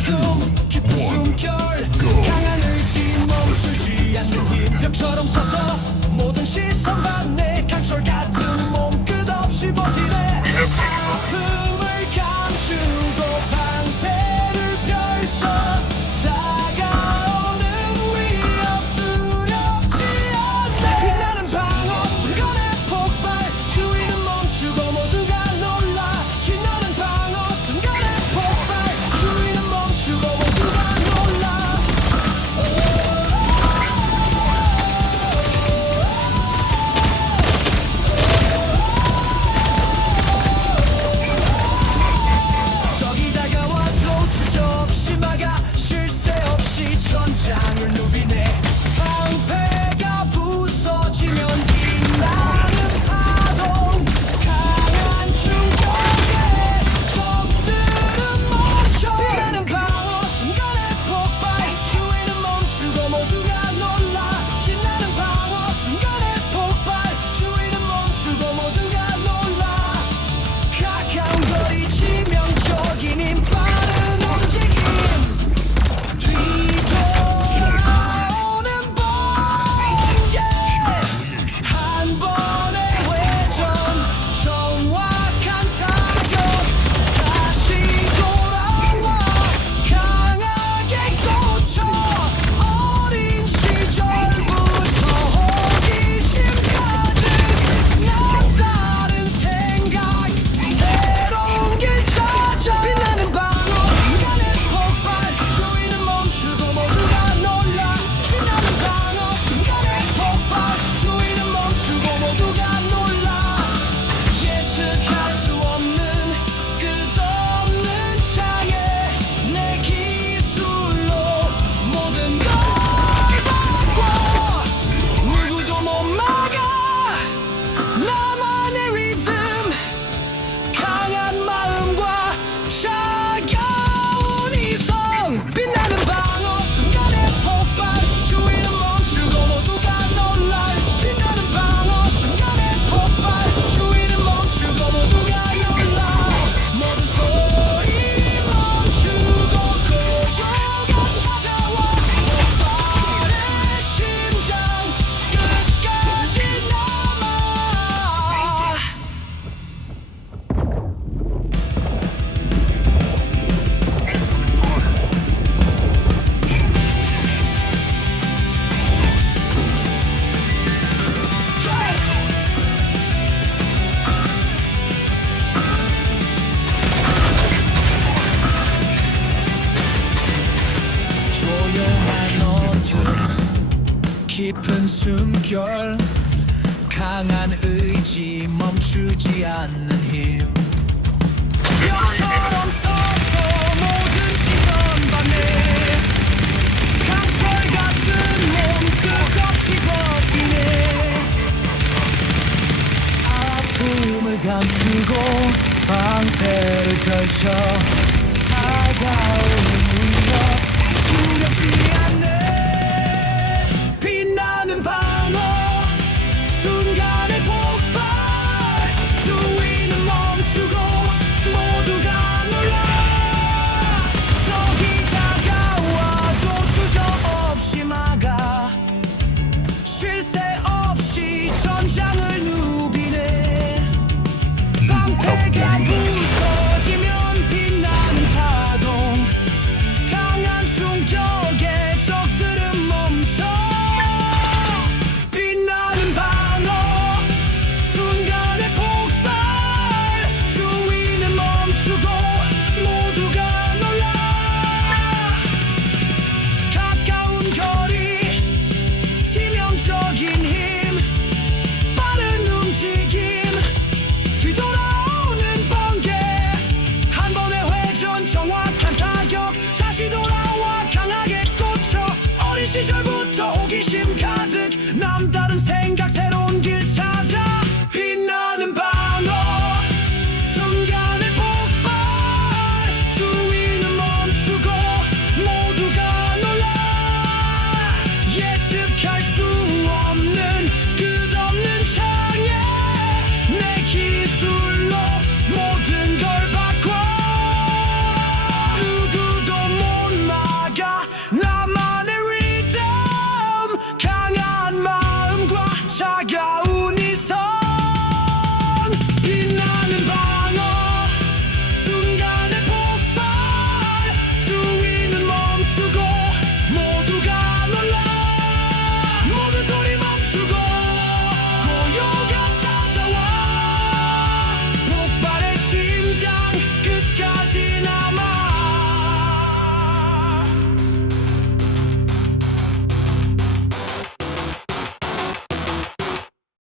숨겨둔 깊은 숨결 강한 의지 멈추지 않는 힘벽처럼 서서 모든 시선 반내 강철 같은 몸 끝없이 버티네. 아픔을 감추 깊은 숨결 강한 의지 멈추지 않는 힘. 별처럼 서서 모든 시선 반해. 강철 같은 몸 끝없이 버티네. 아픔을 감추고 방패를 펼쳐 다가오는